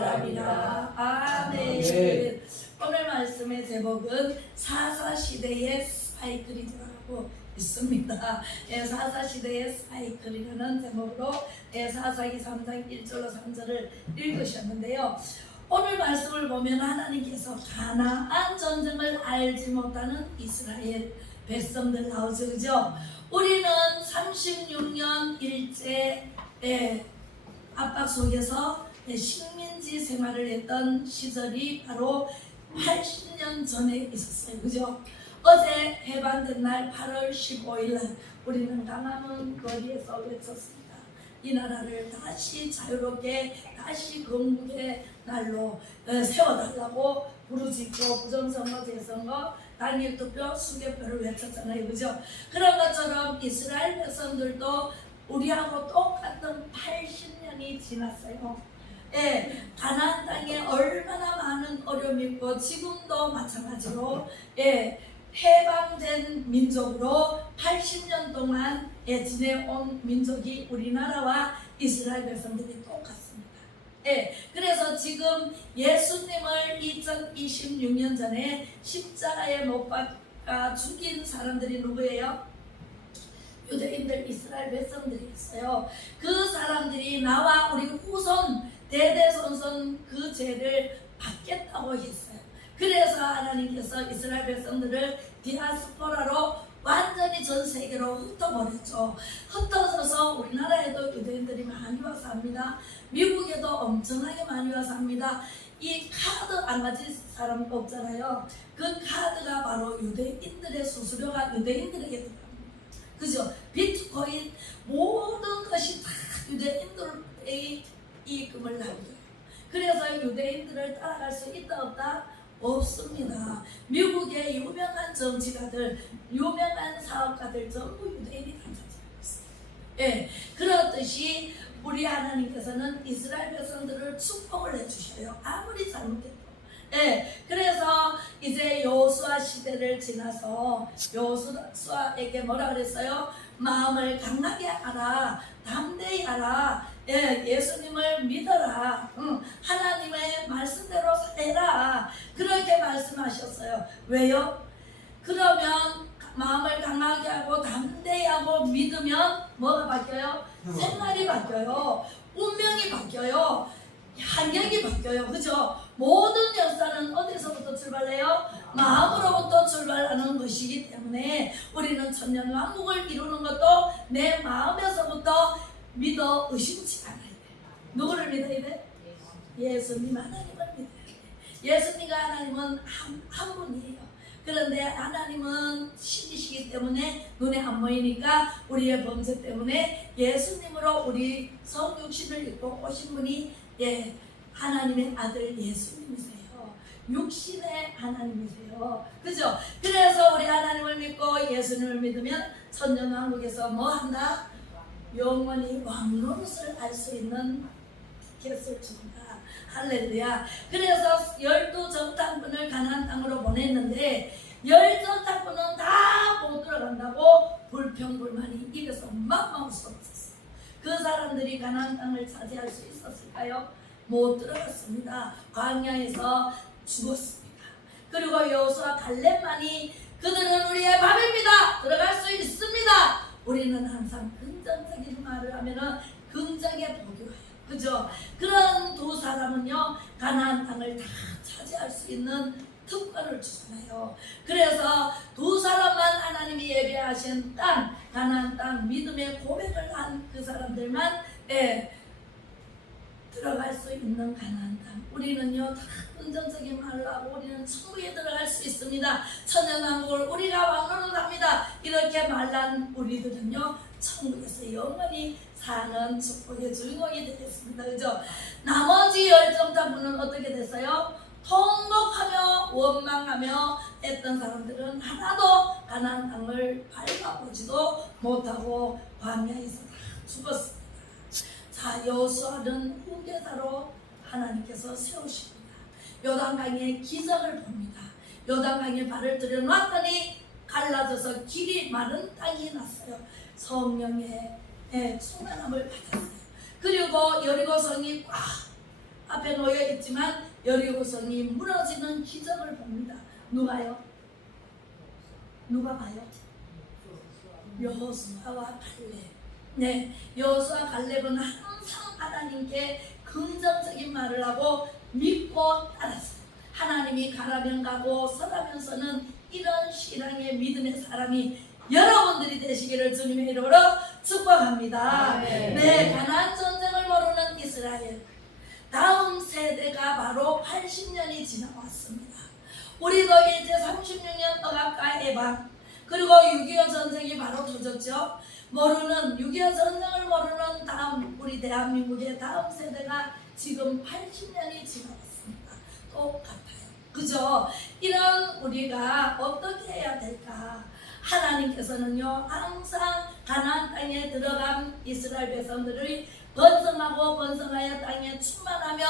사람이라. 아멘. 네. 오늘 말씀의 제목은 사사시대의 사이클이라고 있습니다. 사사시대의 사이클이라는 제목으로 사사기 3장 1절로 3절을 읽으셨는데요. 오늘 말씀을 보면 하나님께서 가나안 전쟁을 알지 못하는 이스라엘 백성들 나오죠, 그죠? 우리는 36년 일제 압박 속에서 식민지 생활을 했던 시절이 바로 80년 전에 있었어요, 그죠? 어제 해방된 날 8월 15일 날 우리는 강화문 거리에서 외쳤습니다. 이 나라를 다시 자유롭게 다시 건국의 날로 세워달라고 부르짖고 부정선거, 재선거, 단일투표, 수개표를 외쳤잖아요, 그죠? 그런 것처럼 이스라엘 백성들도 우리하고 똑같은 80년이 지났어요. 가나안 땅에 얼마나 많은 어려움이 있고 지금도 마찬가지로 해방된 민족으로 80년 동안 지내온 민족이 우리나라와 이스라엘 백성들이 똑같습니다. 그래서 지금 예수님을 2026년 전에 십자가에 못 박아 죽인 사람들이 누구예요? 유대인들, 이스라엘 백성들이었어요. 그 사람들이 나와 우리 후손 대대손손 그 죄를 받겠다고 했어요. 그래서 하나님께서 이스라엘 백성들을 디아스포라로 완전히 전 세계로 흩어버렸죠. 흩어져서 우리나라에도 유대인들이 많이 와서 삽니다. 미국에도 엄청나게 많이 와서 삽니다. 이 카드 안 가진 사람 없잖아요. 그 카드가 바로 유대인들의 수수료가 유대인들에게 들어갑니다. 그죠? 비트코인 모든 것이 다 유대인들의 이익금을 남겨요. 그래서 유대인들을 따라갈 수 있다 없다? 없습니다. 미국의 유명한 정치가들, 유명한 사업가들 전부 유대인이 다 차지하고 있어요. 그렇듯이 우리 하나님께서는 이스라엘 백성들을 축복을 해주셔요. 아무리 잘못해도. 그래서 이제 여호수아 시대를 지나서 여호수아에게 뭐라 그랬어요? 마음을 강하게 하라, 담대히 하라, 예수님을 믿어라, 하나님의 말씀대로 살라, 그렇게 말씀하셨어요. 왜요? 그러면 마음을 강하게 하고 담대히 하고 믿으면 뭐가 바뀌어요? 생활이 바뀌어요. 운명이 바뀌어요. 환경이 바뀌어요. 그죠? 모든 역사는 어디서부터 출발해요? 마음으로부터 출발하는 것이기 때문에 우리는 천년왕국을 이루는 것도 내 마음에서부터 믿어 의심치 않아야 돼요. 누구를 믿어야 돼? 예수님 하나님을 믿어야 돼. 예수님과 하나님은 한 분이에요. 그런데 하나님은 신이시기 때문에 눈에 안 보이니까 우리의 범죄 때문에 예수님으로 우리 성육신을 입고 오신 분이 하나님의 아들 예수님이세요. 육신의 하나님이세요. 그죠? 그래서 우리 하나님을 믿고 예수님을 믿으면 천년왕국에서 뭐 한다? 영원히 왕노릇을 알 수 있는 티켓을 준다. 할렐루야. 그래서 12정탐꾼을 가나안 땅으로 보냈는데 10정탐꾼은 다 못 들어간다고 불평불만이 입에서 막 쏟았어요. 그 사람들이 가나안 땅을 차지할 수 있었을까요? 못 들어갔습니다. 광야에서 죽었습니다. 그리고 여호수아 갈렙만이 그들은 우리의 밥입니다. 들어갈 수 있습니다. 우리는 항상 긍정적인 말을 하면은 긍정에 복이 와요. 그죠? 그런 두 사람은요, 가나안 땅을 다 차지할 수 있는 특권을 주잖아요. 그래서 두 사람만 하나님이 예배하신 땅, 가나안 땅, 믿음의 고백을 한 그 사람들만 들어갈 수 있는 가나안 땅. 우리는요, 다 긍정적인 말을 하고 우리는 천국에 들어갈 수 있습니다. 천년왕국을 우리가 왕노릇합니다. 이렇게 말한 우리들은요, 천국에서 영원히 사는 축복의 주인공이 되겠습니다. 그죠? 나머지 10정탐꾼은 어떻게 됐어요? 통곡하며 원망하며 했던 사람들은 하나도 가나안 땅을 밟아보지도 못하고 광야에서 다 죽었습니다. 자, 여호수아는 후계자로 하나님께서 세우십니다. 요단강에 기적을 봅니다. 요단강에 발을 들여놨더니 갈라져서 길이 마른 땅이 났어요. 성령의 충만함을 받았어요. 그리고 여리고성이 꽉 앞에 놓여 있지만 여리고성이 무너지는 기적을 봅니다. 누가요? 누가 봐요? 여호수아와 갈렙. 네, 여호수아 갈렙은 항상 하나님께 긍정적인 말을 하고 믿고 따랐어요. 하나님이 가라면 가고 서라면서는 이런 신앙의 믿음의 사람이 여러분들이 되시기를 주님의 이름으로 축복합니다. 네, 가나안 전쟁을 모르는 이스라엘. 다음 세대가 바로 80년이 지나왔습니다. 우리도 이제 36년 억압과 해방, 그리고 6.25 전쟁이 바로 터졌죠. 모르는 6.25 전쟁을 모르는 다음 우리 대한민국의 다음 세대가 지금 80년이 지나왔습니다. 똑같아요. 그죠? 이런 우리가 어떻게 해야 될까? 하나님께서는요 항상 가나안 땅에 들어간 이스라엘 백성들을 번성하고 번성하여 땅에 충만하며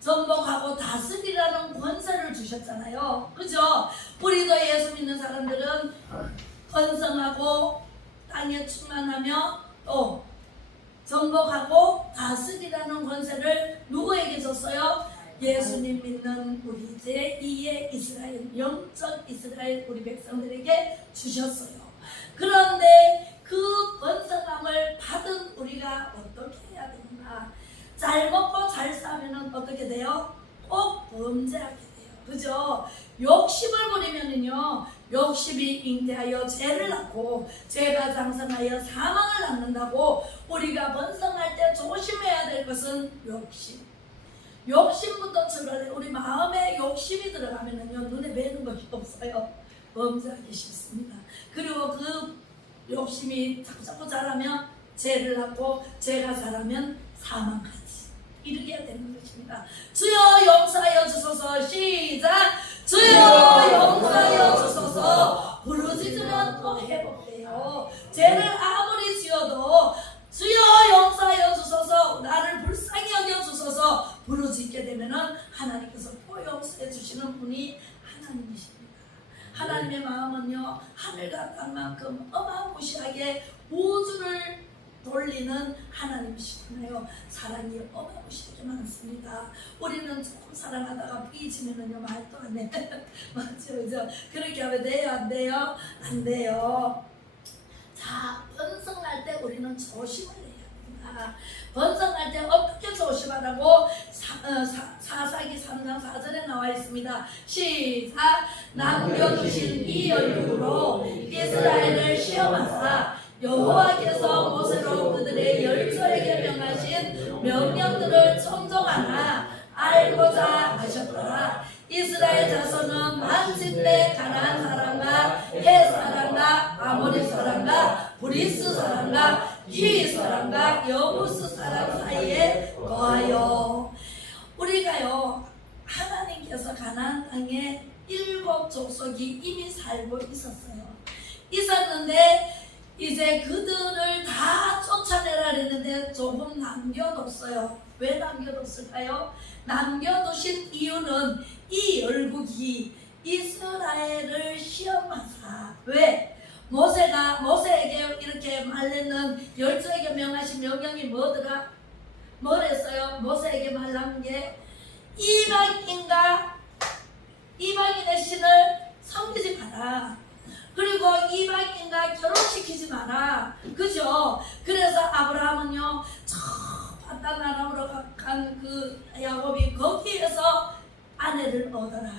정복하고 다스리라는 권세를 주셨잖아요. 그죠? 우리도 예수 믿는 사람들은 번성하고 땅에 충만하며 또 정복하고 다스리라는 권세를 누구에게 줬어요? 예수님 믿는 우리 제2의 이스라엘, 영적 이스라엘 우리 백성들에게 주셨어요. 그런데 그 번성함을 받은 우리가 어떻게 해야 되는가? 잘 먹고 잘 싸면 어떻게 돼요? 꼭 범죄하게 돼요. 그죠? 욕심을 부리면은요, 욕심이 잉태하여 죄를 낳고 죄가 장성하여 사망을 낳는다고. 우리가 번성할 때 조심해야 될 것은 욕심. 욕심부터 출발해. 우리 마음에 욕심이 들어가면은요 눈에 뵈는 것이 없어요. 범죄하기 쉽습니다. 그리고 그 욕심이 자꾸 자라면 죄를 낳고 죄가 자라면 사망까지 이르게 되는 것입니다. 주여 용서하여 주소서. 시작. 주여 용서하여 주소서. 부르짖으면 또 회복돼요. 죄를 아무리 지어도 주여 용서하여 주소서, 나를 불쌍히 여겨 주소서 부르짖게 되면은 하나님께서 또 용서해 주시는 분이 하나님이십니다. 하나님의 마음은요 하늘과 땅만큼 어마무시하게 우주를 돌리는 하나님이시잖아요. 사랑이 어마무시하게 많습니다. 우리는 조금 사랑하다가 삐지면은요 말도 안 해. 맞죠? 그죠? 그렇게 하면 돼요? 안 돼요? 안 돼요. 자, 번성할 때 우리는 조심을 해야 합니다. 번성할 때 어떻게 조심하라고? 사사기 3장 4절에 나와 있습니다. 시작. 남겨두신 이 얼굴로 이스라엘을 시험하사 여호와께서 모세로 그들의 열조에게 명하신 명령들을 청종하나 알고자 하셨더라. 이스라엘 자손은 만진대 가나안 사람과 헷 사람과 아모리 사람과 브리스 사람과 히 사람과 여부스 사람 사이에 거하여. 우리가요 하나님께서 가나안 땅에 7 족속이 이미 살고 있었는데 이제 그들을 다 쫓아내라 했는데 조금 남겨뒀어요. 왜 남겨뒀을까요? 남겨두신 이유는 이 열국이 이스라엘을 시험하사. 왜? 모세에게 이렇게 말했는 열조에게 명하신 명령이 뭐더라? 뭐랬어요? 모세에게 말한 게 이방인의 신을 섬기지 마라. 그리고 이방인과 결혼시키지 마라. 그죠? 그래서 아브라함은요 저 바단 아람으로 간 그 야곱이 거기에서 아내를 얻어라.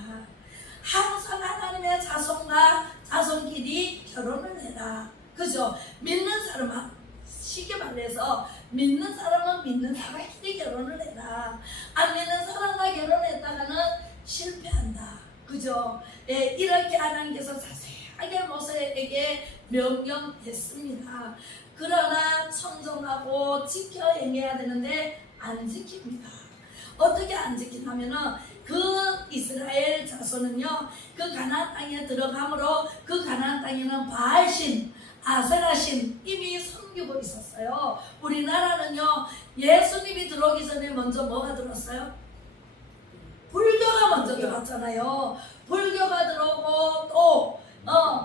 항상 하나님의 자손과 자손끼리 결혼을 해라. 그죠? 믿는 사람은 쉽게 말해서 믿는 사람은 믿는 사람끼리 결혼을 해라. 안 믿는 사람과 결혼했다가는 실패한다. 그죠? 예, 이렇게 하나님께서 자세하게 모세에게 명령했습니다. 그러나 청정하고 지켜 행해야 되는데 안 지킵니다. 어떻게 안 지키냐면은 그 이스라엘 자손은요 그 가나안 땅에 들어감으로 그 가나안 땅에는 바알신, 아세라신 이미 섬기고 있었어요. 우리나라는요 예수님이 들어오기 전에 먼저 뭐가 들어왔어요? 불교가 먼저 들어왔잖아요. 불교가 들어오고 또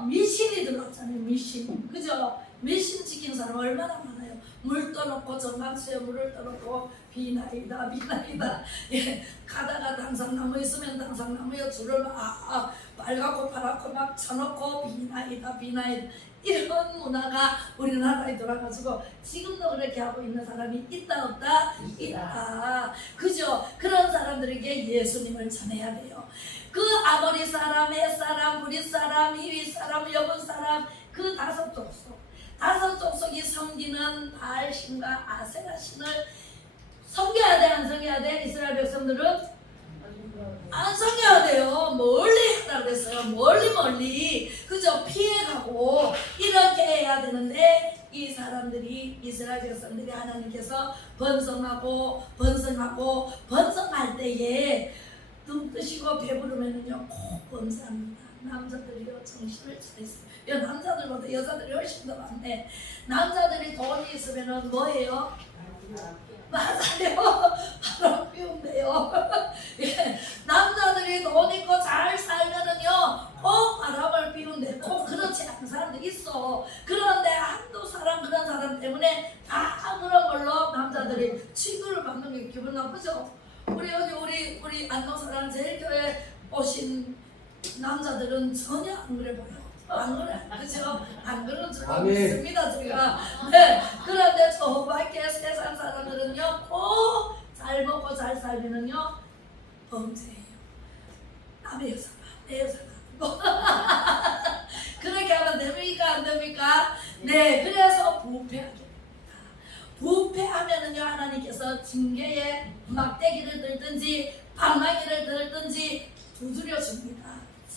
미신이 들어왔잖아요. 미신. 그죠? 미신 지킨 사람 얼마나 많아요. 물 떠놓고 정강수에 물을 떠놓고 비나이다 비나이다. 예, 가다가 당상나무 있으면 당상나무에 줄을 빨갛고 파랗고 막 쳐놓고 비나이다 비나이다. 이런 문화가 우리나라에 돌아가지고 지금도 그렇게 하고 있는 사람이 있다 없다? 있다. 그죠? 그런 사람들에게 예수님을 전해야 돼요. 그 아모리 사람, 헷 사람, 브릿 사람, 히윗 사람, 여분 사람, 그 다섯 족속이 섬기는 바알 신과 아세라 신을 섬겨야 돼, 안 섬겨야 돼? 이스라엘 백성들은 안 섬겨야 돼요. 멀리 하라 그랬어요. 멀리. 그죠? 피해가고 이렇게 해야 되는데 이 사람들이, 이스라엘 백성들이 하나님께서 번성할 때에 눈 뜨시고 배부르면은요 꼭 범사합니다. 남자들이요 정신을 차렸어요. 남자들보다 여자들이 훨씬 더 많네. 남자들이 돈이 있으면은 뭐예요? 맞아요. 바로 피운대요. 예, 남자들이 돈 있고 잘 살면은요 꼭 바람을 피운대. 꼭 그렇지 않은 사람도 있어. 그런데 한두 사람, 그런 사람 때문에 다 그런 걸로 남자들이 취급을 받는 게 기분 나쁘죠. 우리 안동사랑 제일교회 오신 남자들은 전혀 안 그래 보여. 안 그래, 그죠? 안 그런 줄 믿습니다, 제가. 네, 그런데 저 밖에 세상 사람들은요, 꼭 잘 먹고 잘 살면은요, 범죄예요. 남의 여자가, 내 여자가. 그렇게 하면 됩니까, 안 됩니까? 네, 그래서 부패하게 됩니다. 부패하면은요, 하나님께서 징계에 막대기를 들든지, 방망이를 들든지 두드려 줍니다.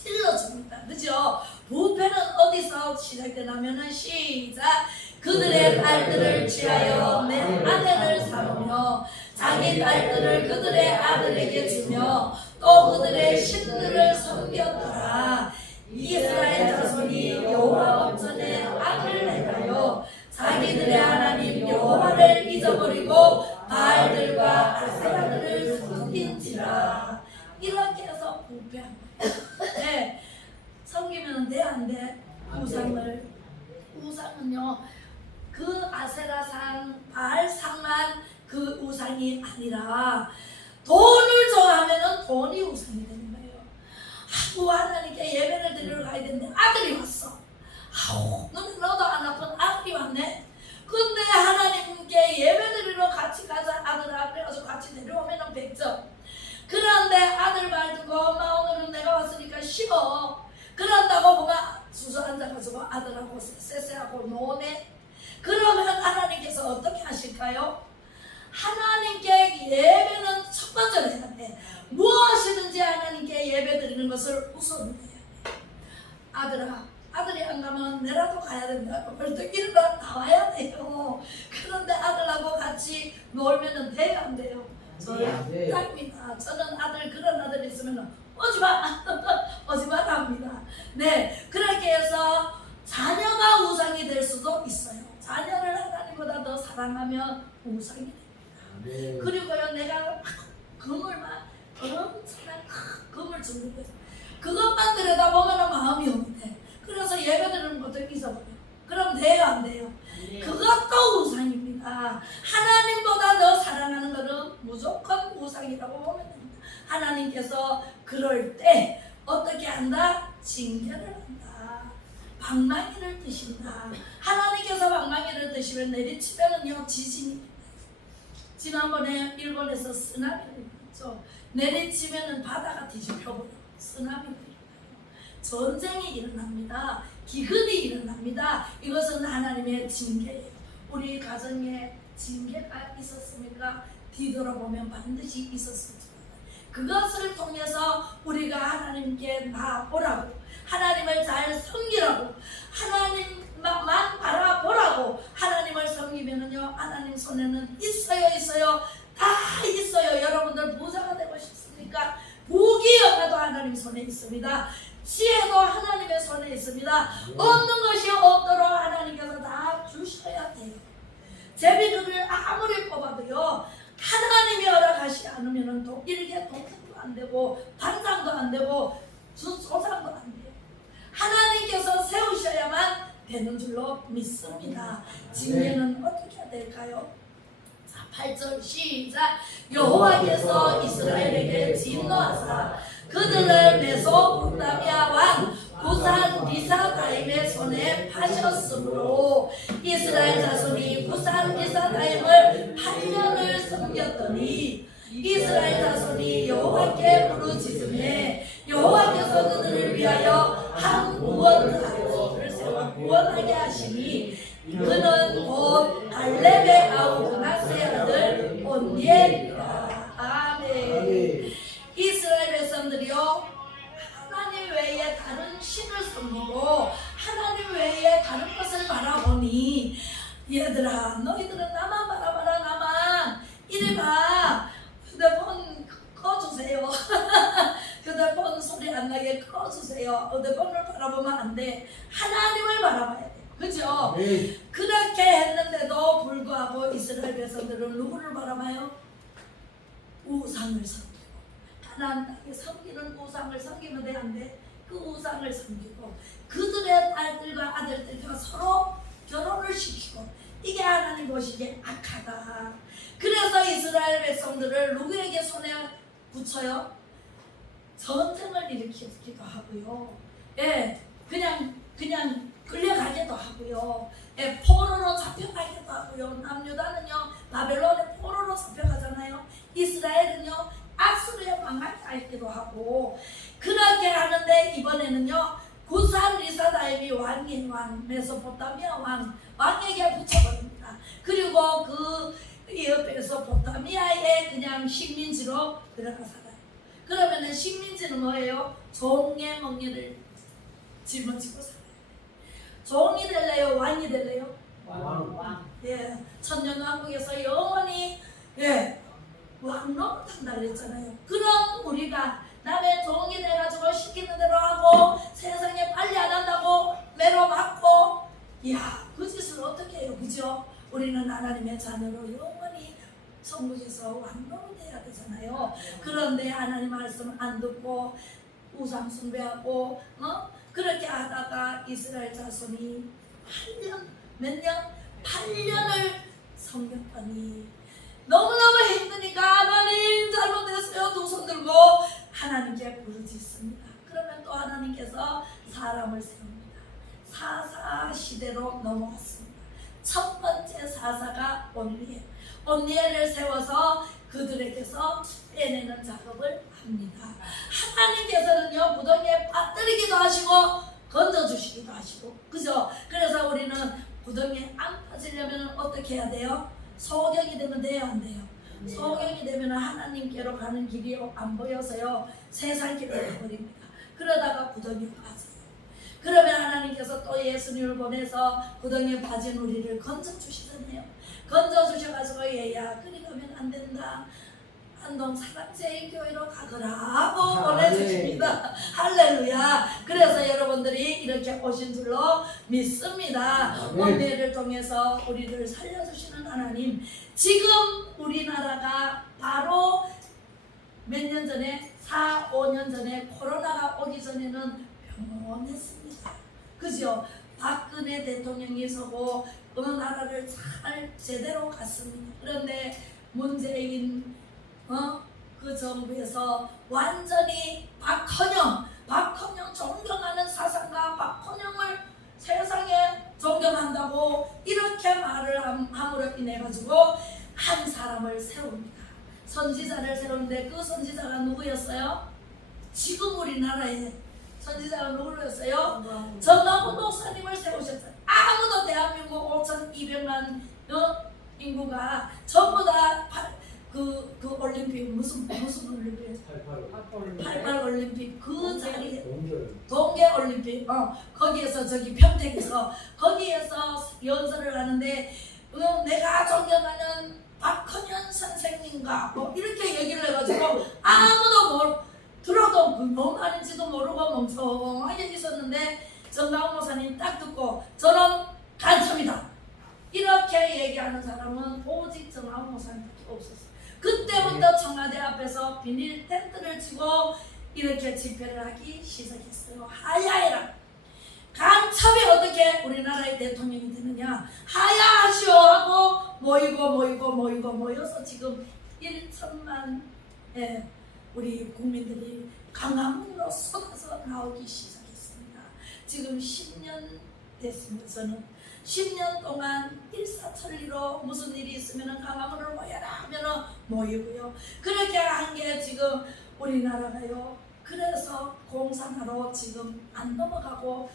찔러줍니다. 그죠? 부패는 어디서 시작되냐면은 시작. 그들의 딸들을 취하여 내 아내를 삼으며 자기 딸들을 그들의 아들에게 주며 또 그들의 신들을 섬겼더라. 이스라엘 자손이 여호와 법전에 악을 행하여 자기들의 하나님 여호와를 잊어버리고 바알들과 아세라들을 섬긴지라. 이렇게 해서 부패합니다. 네, 섬기면 돼, 안 돼? 우상은요 그 아세라상, 바알상만 그 우상이 아니라 돈을 좋아하면은 돈이 우상이 되는 거예요. 하나님께 예배를 드리러 가야 되는데 아들이 왔어. 너도 안 아픈 아들이 왔네. 근데 하나님께 예배 드리러 같이 가자 아들아. 그래가지고 같이 내려오면은 100점. 그런데 아들 말 듣고 엄마 오늘은 내가 왔으니까 쉬어. 그런다고 뭐가 주저 앉아가지고 아들하고 쎄쎄하고 노네. 그러면 하나님께서 어떻게 하실까요? 하나님께 예배는 첫 번째로 해야 돼. 무엇이든지 하나님께 예배 드리는 것을 우선 해야 돼. 아들아, 아들이 안 가면 내라도 가야 된다. 벌떡 일어나 나와야 돼요. 그런데 아들하고 같이 놀면은 돼요, 안 돼요? 저는 딸입니다. 저는 그런 아들 있으면 오지마 오지마라 합니다. 네, 그렇게 해서 자녀가 우상이 될 수도 있어요. 자녀를 하나님보다 더 사랑하면 우상이 됩니다. 그리고요, 내가 금을만 엄청난 금을 주는 거예요. 그것만 들여다보면 마음이 없네. 그래서 예배드리는 것도 잊어버려요. 그럼 돼요, 안 돼요? 그것도 우상입니다. 하나님보다 더 사랑하는 것은 무조건 우상이라고 보면 됩니다. 하나님께서 그럴 때 어떻게 한다? 징계를 한다. 방망이를 드신다. 하나님께서 방망이를 드시면 내리치면은요 지진이. 지난번에 일본에서 쓰나미를 일어났죠. 내리치면은 바다가 뒤집혀버려요. 쓰나미가 일어나요. 전쟁이 일어납니다. 기근이 일어납니다. 이것은 하나님의 징계예요. 우리 가정에 징계가 있었습니까? 뒤돌아보면 반드시 있었습니다. 그것을 통해서 우리가 하나님께 나아보라고, 하나님을 잘 섬기라고, 하나님만 바라보라고. 하나님을 섬기면은요, 하나님 손에는 있어요. 다 있어요. 여러분들 부자가 되고 싶습니까? 복이 없어도 하나님 손에 있습니다. 지혜도 하나님의 손에 있습니다. 없는 것이 없도록 하나님께서 다 주셔야 돼요. 제비들을 아무리 뽑아도요, 하나님이 허락하시 않으면 또 일개 동생도 안 되고 반장도 안 되고 조상도 안 돼요. 하나님께서 세우셔야만 되는 줄로 믿습니다. 징계는 어떻게 해야 될까요? 8절 시작. 여호와께서 이스라엘에게 진노하사 그들을 메소포타미아 왕 구산 리사다임의 손에 파셨으므로 이스라엘 자손이 구산 리사다임을 8년을 섬겼더니 이스라엘 자손이 여호와께 부르짖음에 여호와께서 그들을 위하여 한 구원자를 세워 구원하게 하시니 그는 곧 갈렙의 아우 그나스의 아들 온니엘이라. 아멘. 이스라엘 백성들이요 하나님 외에 다른 신을 섬기고 하나님 외에 다른 것을 바라보니 얘들아 너희들은 나만 바라봐라. 나만 이래봐. 휴대폰 꺼주세요. 휴대폰 소리 안 나게 꺼주세요. 휴대폰을 바라보면 안 돼. 하나님을 바라봐야 돼. 그죠? 네. 그렇게 했는데도 불구하고 이스라엘 백성들은 누구를 바라봐요? 우상을 섬기고 가나안 땅에 섬기는 우상을 섬기면 돼 안 돼? 그 우상을 섬기고 그들의 딸들과 아들들과 서로 결혼을 시키고 이게 하나님 보시기에 악하다. 그래서 이스라엘 백성들을 누구에게 손에 붙여요? 전쟁을 일으키기도 하고요. 예, 그냥 끌려가기도 하고요. 예, 포로로 잡혀가기도 하고요. 남유다는요 바벨론의 포로로 잡혀가잖아요. 이스라엘은요 아수르의 왕한테 가기도 하고 그렇게 하는데 이번에는요 구산 리사다임이 왕인 왕 메소포타미아 왕에게 붙여버립니다. 그리고 그 메소포타미아의 그냥 식민지로 들어가 살아요. 그러면은 식민지는 뭐예요? 종의 멍에를 짊어지고 살아요. 종이 될래요? 왕이 될래요? 왕. 예, 천년왕국에서 영원히 왕노릇한다 그랬잖아요. 그럼 우리가 남의 종이 돼가지고 시키는 대로 하고 세상에 빨리 안 한다고 매로맞고 그 짓을 어떻게 해요? 그죠? 우리는 하나님의 자녀로 영원히 천국에서 왕노릇해야 되잖아요. 그런데 하나님 말씀 안 듣고 우상 숭배하고 그렇게 하다가 이스라엘 자손이 8년을 섬겼더니 너무너무 힘드니까 하나님 잘못했어요. 두 손 들고 하나님께 부르짖습니다. 그러면 또 하나님께서 사람을 세웁니다. 사사 시대로 넘어왔습니다. 첫 번째 사사가 온니엘을 세워서 그들에게서 빼내는 작업을 합니다. 하나님께서는요 무덤에 빠뜨리기도 하시고 건져주시기도 하시고 그죠? 그래서 우리는 무덤에 안 빠지려면 어떻게 해야 돼요? 소경이 되면 돼요 안 돼요? 소경이 되면 하나님께로 가는 길이 안 보여서요 세상 길로 가버립니다. 그러다가 무덤에 빠져요. 그러면 하나님께서 또 예수님을 보내서 무덤에 빠진 우리를 건져주시잖아요. 건져주셔가지고 얘야 그리 가면 안 된다. 안동 사랑제일교회로 가거라 하고 보내주십니다. 할렐루야. 그래서 여러분들이 이렇게 오신 줄로 믿습니다. 은혜를 통해서 우리를 살려주시는 하나님. 지금 우리나라가 바로 몇 년 전에 4, 5년 전에 코로나가 오기 전에는 평온했습니다. 그죠? 박근혜 대통령이 서고 어느 나라를 잘 제대로 갔습니다. 그런데 문재인 그 정부에서 완전히 박헌영 존경하는 사상가 박헌영을 세상에 존경한다고 이렇게 말을 함으로 인해 가지고 한 사람을 세웁니다. 선지자를 세우는데 그 선지자가 누구였어요? 지금 우리나라에 선지자가 누구였어요? 전광훈 목사님을 세우셨어요. 아무도 대한민국 5,200만 인구가 전부 다 그 올림픽 무슨 올림픽? 88 올림픽 그 자리에 동계 올림픽 거기에서 저기 평택에서 거기에서 연설을 하는데 내가 존경하는 박헌현 선생님과 뭐 이렇게 얘기를 해가지고 아무도 들어도 뭔 말인지도 모르고 멍청하게 있었는데 정강훈 목사님 딱 듣고 저는 간첩이다 이렇게 얘기하는 사람은 오직 정강훈 목사님밖에 없었어요. 그때부터 청와대 앞에서 비닐 텐트를 치고 이렇게 집회를 하기 시작했어요. 하야해라. 간첩이 어떻게 우리나라의 대통령이 되느냐? 하야하시오 하고 모여서 지금 1천만 우리 국민들이 강화문으로 쏟아서 나오기 시작했습니다. 지금 10년 됐습니다. 저는 10년 동안 일사천리로 무슨 일이 있으면 강화문으로 모여라 하면 모이고요. 그렇게 한 게 지금 우리나라가요. 그래서 공산화로 지금 안 넘어가고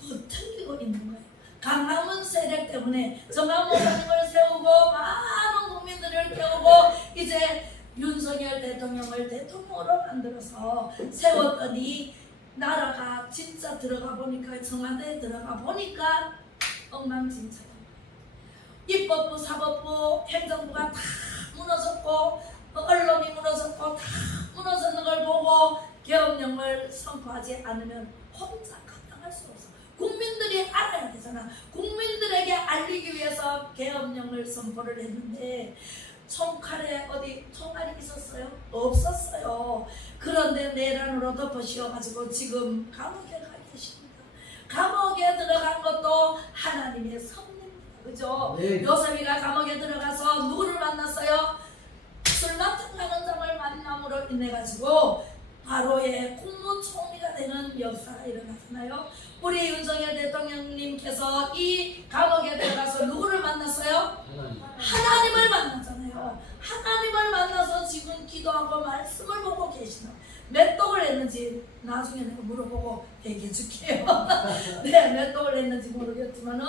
버티고 있는 거예요. 강화문 세력 때문에 정강 목사님을 세우고 많은 국민들을 깨우고 이제 윤석열 대통령을 대통령으로 만들어서 세웠더니 나라가 진짜 들어가 보니까 청와대에 들어가 보니까 엉망진창. 입법부, 사법부, 행정부가 다 무너졌고 언론이 무너졌고 다 무너졌는 걸 보고 계엄령을 선포하지 않으면 혼자 감당할 수 없어. 국민들이 알아야 되잖아. 국민들에게 알리기 위해서 계엄령을 선포를 했는데 총칼에 어디 총알이 있었어요? 없었어요. 그런데 내란으로 덮어씌워가지고 지금 감옥에 가 계십니다. 감옥에 들어간 것도 하나님의 섭리입니다. 그죠? 네. 요셉이가 감옥에 들어가서 누구를 만났어요? 술 맡은 가는 자를 만남으로 인해 가지고 바로의 국무총리가 되는 역사가 일어났나요? 우리 윤석열 대통령님께서 이 감옥에 들어가서 누구를 만났어요? 하나님을 만났잖아요. 하나님을 만나서 지금 기도하고 말씀을 보고 계시나? 몇 독을 했는지 나중에 내가 물어보고 얘기해 줄게요. 네, 몇 독을 했는지 모르겠지만은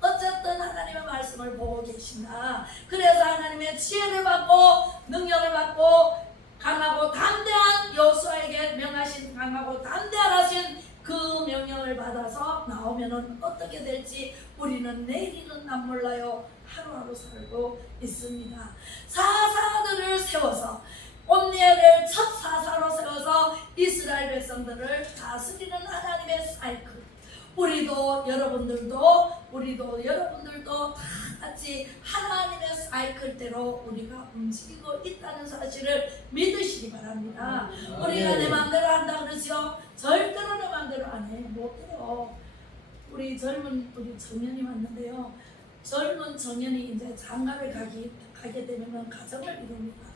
어쨌든 하나님의 말씀을 보고 계신다. 그래서 하나님의 지혜를 받고 능력을 받고 강하고 담대한 여호수아에게 명하신 강하고 담대하신 그 명령을 받아서 나오면은 어떻게 될지 우리는 내일은 난 몰라요. 하루하루 살고 있습니다. 사사들을 세워서 온니엘을 첫 사사로 세워서 이스라엘 백성들을 다스리는 하나님의 사이클. 우리도 여러분들도 다 같이 하나님의 사이클대로 우리가 움직이고 있다는 사실을 믿으시기 바랍니다. 우리가 내 마음대로 한다 그러죠? 절대로 내 마음대로 안 해. 못해요. 우리 청년이 왔는데요. 젊은 청년이 이제 장가를 가게 되면 가정을 이룹니다.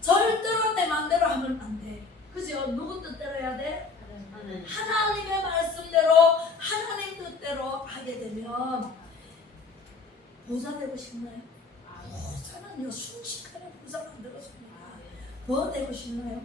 절대로 내 마음대로 하면 안 돼. 그죠? 누구 뜻대로 해야 돼? 하나님의 말씀대로 하나님 뜻대로 하게 되면 부자 되고 싶나요? 부자는요 순식간에 부자 만들어줍니다. 뭐 되고 싶나요?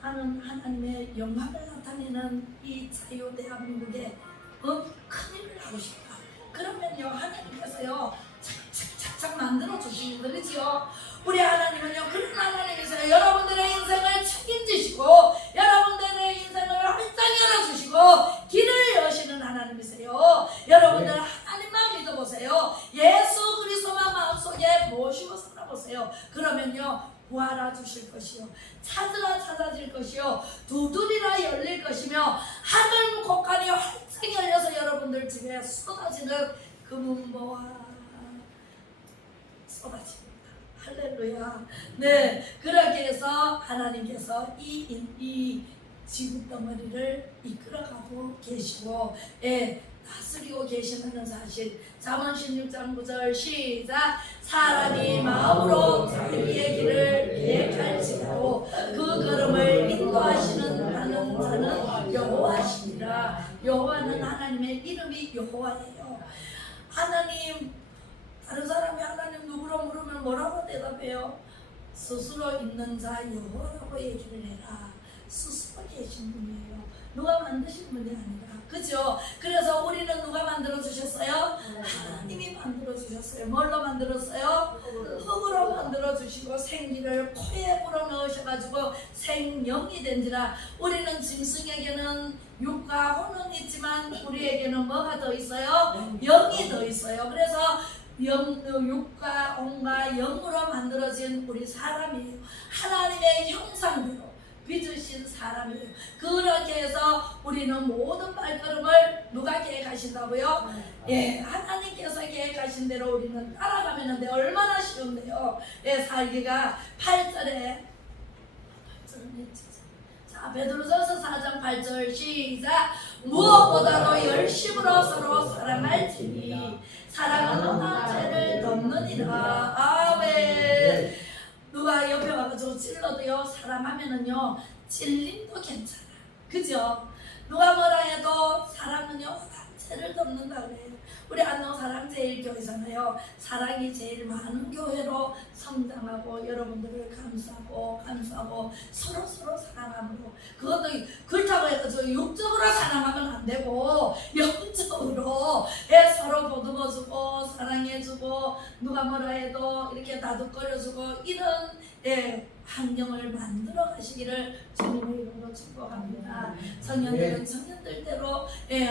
나는 하나님의 영광을 나타내는 이 자유 대한민국에 큰 일을 하고 싶다. 그러면요 하나님께서요 착착착착 만들어 주시는 거죠. 우리 하나님은요 그런 하나님이세요. 여러분들의 인생을 책임지시고 여러분들의 인생을 활짝 열어주시고 길을 여시는 하나님이세요. 여러분들 하나님만 믿어보세요. 예수 그리스도만 마음속에 모시고 살아보세요. 그러면요 구하라 주실 것이요 찾으라 찾아질 것이요 두드리라 열릴 것이며 하늘 곡간이 활짝 열려서 여러분들 집에 쏟아지는 금은보화 쏟아집니다. 할렐루야. 네, 그렇게 해서 하나님께서 이 지구 덩어리를 이끌어가고 계시고 다스리고 계시는 사실. 잠언 16장 9절 시작. 사람이 마음으로 자기의 길을 계획할지라도 그 걸음을 인도하시는 하는 자는 여호와시니라. 여호와는 하나님의 이름이 여호와예요. 하나님, 다른 사람이 하나님 누구로 물으면 뭐라고 대답해요? 스스로 있는 자 여호와라고 얘기를 해라. 스스로 계신 분이에요. 누가 만드신 분이 아니라. 그죠? 그래서 우리는 누가 만들어주셨어요? 하나님이 만들어주셨어요. 뭘로 만들었어요? 흙으로 만들어주시고 생기를 코에 불어넣으셔가지고 생명이 된지라. 우리는 짐승에게는 육과 혼은 있지만 우리에게는 뭐가 더 있어요? 영이 더 있어요. 그래서 육과 혼과 영으로 만들어진 우리 사람이에요. 하나님의 형상대로 빚으신 사람이에요. 그렇게 해서 우리는 모든 발걸음을 누가 계획하신다고요? 하나님께서 계획하신 대로 우리는 따라가면 돼. 얼마나 쉬운데요. 살기가 8절에 자, 베드로전서 4장 8절 시작. 무엇보다도 열심으로 서로 사랑할지니 사랑은 너나 죄를 덮느니라. 아멘. 누가 옆에 와가지고 찔러도요, 사랑하면은요 찔림도 괜찮아. 그죠? 누가 뭐라 해도 사랑은요 죄를 덮는다 그래요. 우리 안동사랑제일교회잖아요. 사랑이 제일 많은 교회로 성장하고 여러분들을 감싸고 서로 사랑함으로, 그것도 그렇다고 해서 육적으로 사랑하면 안 되고 영적으로 서로 보듬어주고 사랑해주고 누가 뭐라 해도 이렇게 다독거려주고 이런 환경을 만들어 가시기를 주님의 이름으로 축복합니다. 청년들은 청년들대로,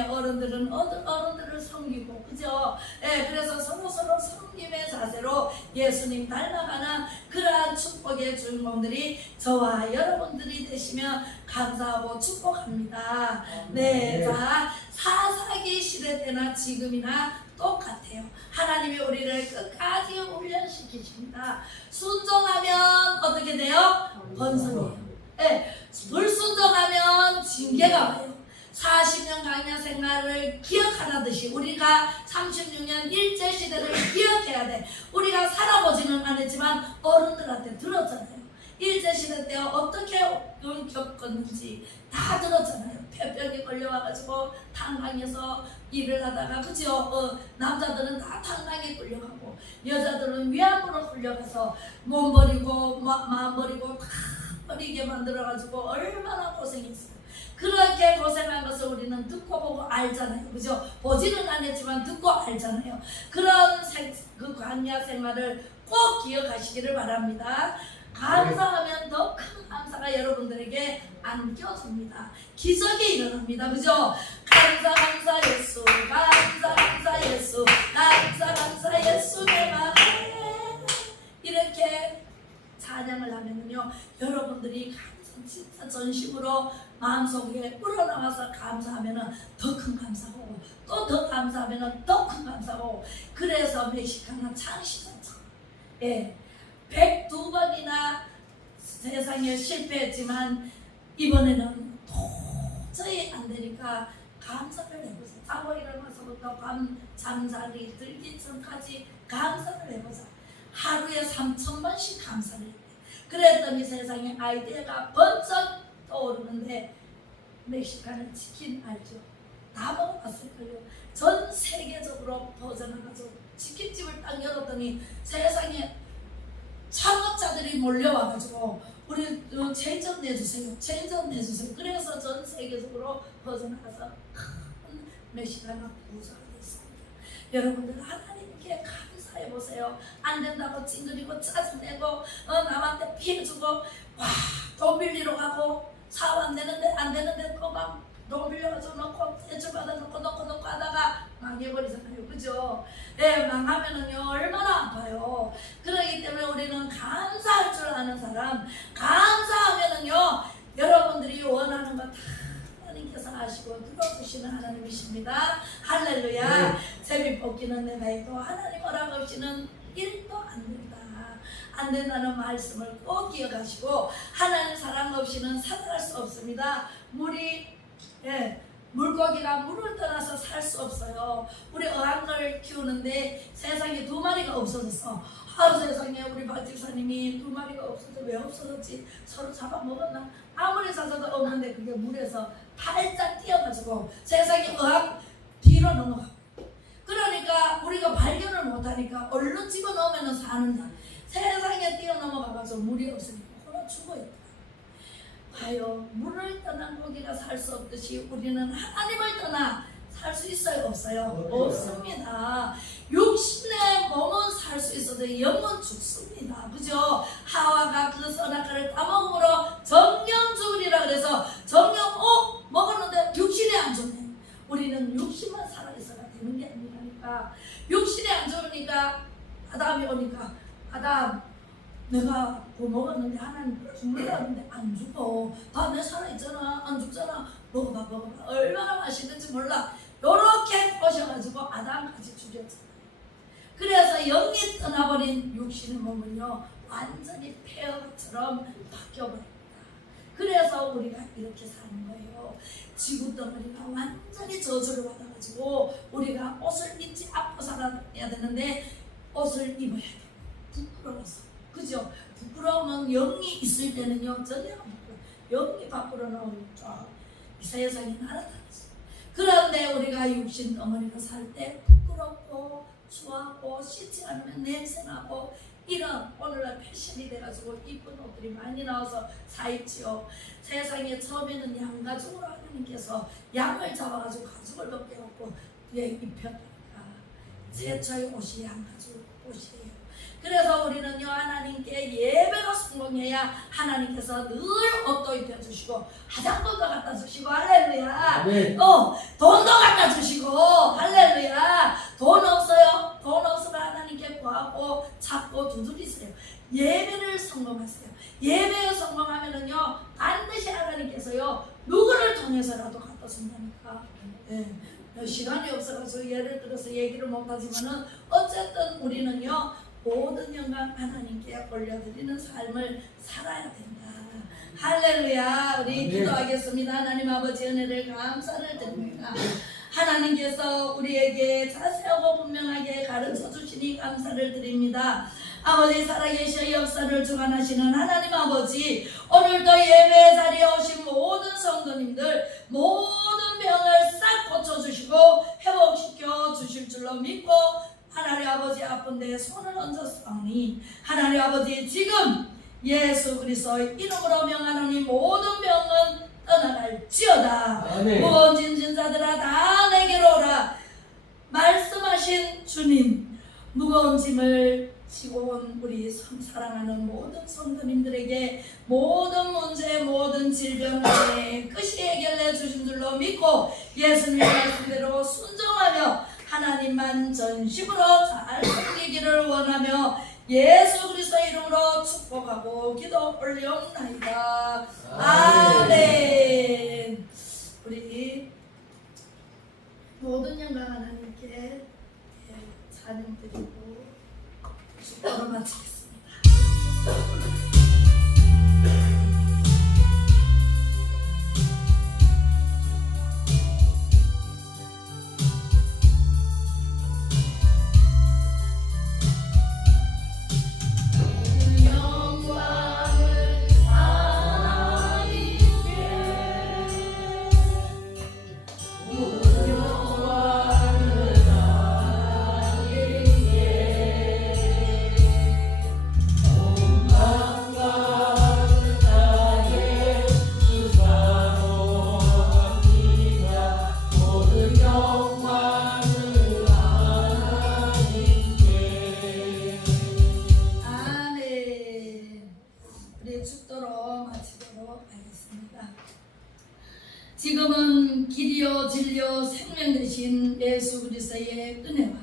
어른들은 어른들을 섬기고, 그죠? 그래서 서로 섬김의 자세로 예수님 닮아가는 그러한 축복의 주인공들이 저와 여러분들이 되시면 감사하고 축복합니다. 네, 자, 사사기 시대 때나 지금이나 똑같아요. 하나님이 우리를 끝까지 훈련시키십니다. 순종하면 어떻게 돼요? 번성해요. 불순종하면 징계가 와요. 40년 강야 생활을 기억하듯이 우리가 36년 일제시대를 기억해야 돼. 우리가 살아보지는 않았지만 어른들한테 들었잖아요. 일제시대 때 어떻게 겪었는지 다 들었잖아요. 폐병에 걸려와가지고 탄광에서 일을 하다가, 그죠? 남자들은 다 탄광에 끌려가고 여자들은 위안부로 끌려가서 몸 버리고 마음 버리고 다 버리게 만들어가지고 얼마나 고생했어요. 그렇게 고생한 것을 우리는 듣고 보고 알잖아요. 그죠? 보지는 않았지만 듣고 알잖아요. 그런 그 광야 생활을 꼭 기억하시기를 바랍니다. 감사하면 더 큰 감사가 여러분들에게 안겨집니다. 기적이 일어납니다. 그죠? 감사 예수, 감사 예수, 감사 예수 내 맘에, 이렇게 찬양을 하면요 여러분들이 진짜 전심으로 마음속에 우러나와서 감사하면은 더 큰 감사고, 또 더 감사하면은 더 큰 감사고. 그래서 멕시카는 창시자처럼 102번이나 세상에 실패했지만 이번에는 도저히 안 되니까 감사를 해보자. 자고 일어나서부터 밤 잠자리 들기 전까지 감사를 해보자. 하루에 3,000번씩 감사를 했대. 그랬더니 세상에 아이디어가 번쩍 떠오르는데, 멕시카는 치킨 알죠? 다 먹어봤을걸요. 전 세계적으로 퍼져나가서 치킨집을 딱 열었더니 세상에 창업자들이 몰려와가지고 우리 체인점 내주세요. 그래서 전 세계적으로 퍼져나가서 큰 멕시카는 부자가 됐습니다. 여러분들 하나님께 감사해보세요. 안 된다고 찡그리고 짜증내고 남한테 피해주고 돈 빌리러 가고 사업 안 되는데 또 막 돈 빌려가지고 놓고 대출 받아놓고 놓고 하다가 망해버리잖아요. 그죠? 망하면은요 얼마나 아파요. 그렇기 때문에 우리는 감사할 줄 아는 사람, 감사하면은요 여러분들이 원하는 거 다 하나님께서 아시고 들어주시는 하나님이십니다. 할렐루야. 제비 뽑기는 내가 해도 하나님 허락 없이는 일도 안 된다. 안 된다는 말씀을 꼭 기억하시고, 하나님 사랑 없이는 살아갈 수 없습니다. 물고기가 물을 떠나서 살 수 없어요. 우리 어항을 키우는데 세상에 2마리가 없어졌어. 세상에 우리 박 집사님이 2마리가 없어져. 왜 없어졌지? 서로 잡아먹었나? 아무리 찾아도 없는데 그게 물에서 팔짝 뛰어가지고 세상에 어항 뒤로 넘어가. 그러니까 우리가 발견을 못하니까 얼른 집어넣으면 사는다. 세상에 뛰어넘어가서 물이 없으니까 홀로 죽어있다. 과연 물을 떠난 고기가 살 수 없듯이 우리는 하나님을 떠나 살 수 있어요? 없어요? 없습니다. 육신의 몸은 살 수 있어도 영은 죽습니다. 그죠? 하와가 그 선악과를 따먹음으로 정령 죽으리라 그래서 정령 먹었는데 육신이 안 좋네. 우리는 육신만 살아있어야 되는 게 아니라니까. 육신이 안 좋으니까 아담이 오니까, 아담 내가 뭐 먹었는데 하나님 죽는다는데 안 죽어. 내 살아있잖아. 안 죽잖아. 먹어봐. 얼마나 맛있는지 몰라. 요렇게 꼬셔가지고 아담까지 죽였잖아. 그래서 영이 떠나버린 육신의 몸은요 완전히 폐허처럼 바뀌어버립니다. 그래서 우리가 이렇게 사는 거예요. 지구덩어리가 완전히 저주를 받아가지고 우리가 옷을 입지 않고 살아야 되는데 옷을 입어야 돼요. 부끄러워서. 그죠? 부끄러우면 영이 있을 때는요 전혀 안 부끄러워요. 영이 밖으로 나오면 이 세상이 날아다니죠. 그런데 우리가 육신 덩어리로 살 때 부끄럽고 추하고 씻지 않으면 냄새나고 이런 오늘날 패션이 돼가지고 이쁜 옷들이 많이 나와서 사입지요. 세상에 처음에는 양가죽으로 하나님께서 양을 잡아가지고 가죽을 벗겨갖고 위에 입혔다니까 최초의 옷이 양가죽 옷이에요. 그래서 우리는요 하나님께 예배로 성공해야 하나님께서 늘 옷도 입혀주시고 화장품도 갖다 주시고 할렐루야. 네. 돈도 갖다 주시고 할렐루야. 돈 없어요? 돈 없으면 하나님께 구하고 찾고 두드리세요. 예배를 성공하세요. 예배에 성공하면은요 반드시 하나님께서요 누구를 통해서라도 갖다 준다니까. 시간이 없어가지고 예를 들어서 얘기를 못하지만은 어쨌든 우리는요 모든 영광 하나님께 올려드리는 삶을 살아야 된다. 할렐루야. 우리 기도하겠습니다. 하나님 아버지 은혜를 감사를 드립니다. 하나님께서 우리에게 자세하고 분명하게 가르쳐 주시니 감사를 드립니다. 아버지 살아계셔 역사를 주관하시는 하나님 아버지, 오늘도 예배 자리에 오신 모든 성도님들 모든 병을 싹 고쳐주시고 회복시켜 주실 줄로 믿고 하나님 아버지 아픈 데에 손을 얹었사오니 하나님 아버지 지금 예수 그리스도의 이름으로 명하노니 모든 병은 떠나갈지어다. 무거운 짐진 자들아 다 내게로 오라. 말씀하신 주님, 무거운 짐을 지고 온 우리 사랑하는 모든 성도님들에게 모든 문제 모든 질병에 끝이 해결해 주신 줄로 믿고 예수님의 말씀대로 순종하며 하나님만 전심으로 잘 섬기기를 원하며 예수 그리스도 이름으로 축복하고 기도 올려옵나이다. 아멘. 우리 모든 영광 하나님께 찬양 드리고 축복으로 마치겠습니다. 지금은 길이요 진리요 생명 되신 예수 그리스도의 은혜와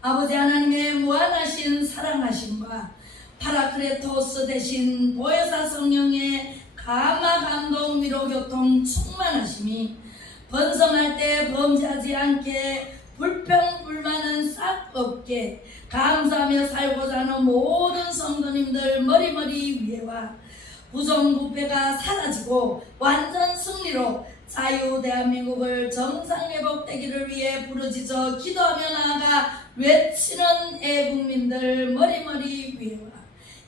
아버지 하나님의 무한하신 사랑하심과 파라크레토스 되신 보혜사 성령의 감화 감동 위로 교통 충만하심이 번성할 때 범죄하지 않게 불평 불만은 싹 없게 감사하며 살고자 하는 모든 성도님들 머리머리 위에와 부정부패가 사라지고 완전 승리로 자유 대한민국을 정상 회복되기를 위해 부르짖어 기도하며 나아가 외치는 애국민들 머리머리 위에와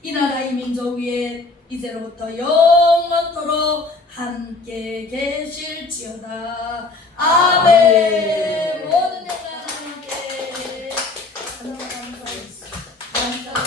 이 나라 이 민족 위에 이제로부터 영원토록 함께 계실지어다. 아멘. 모든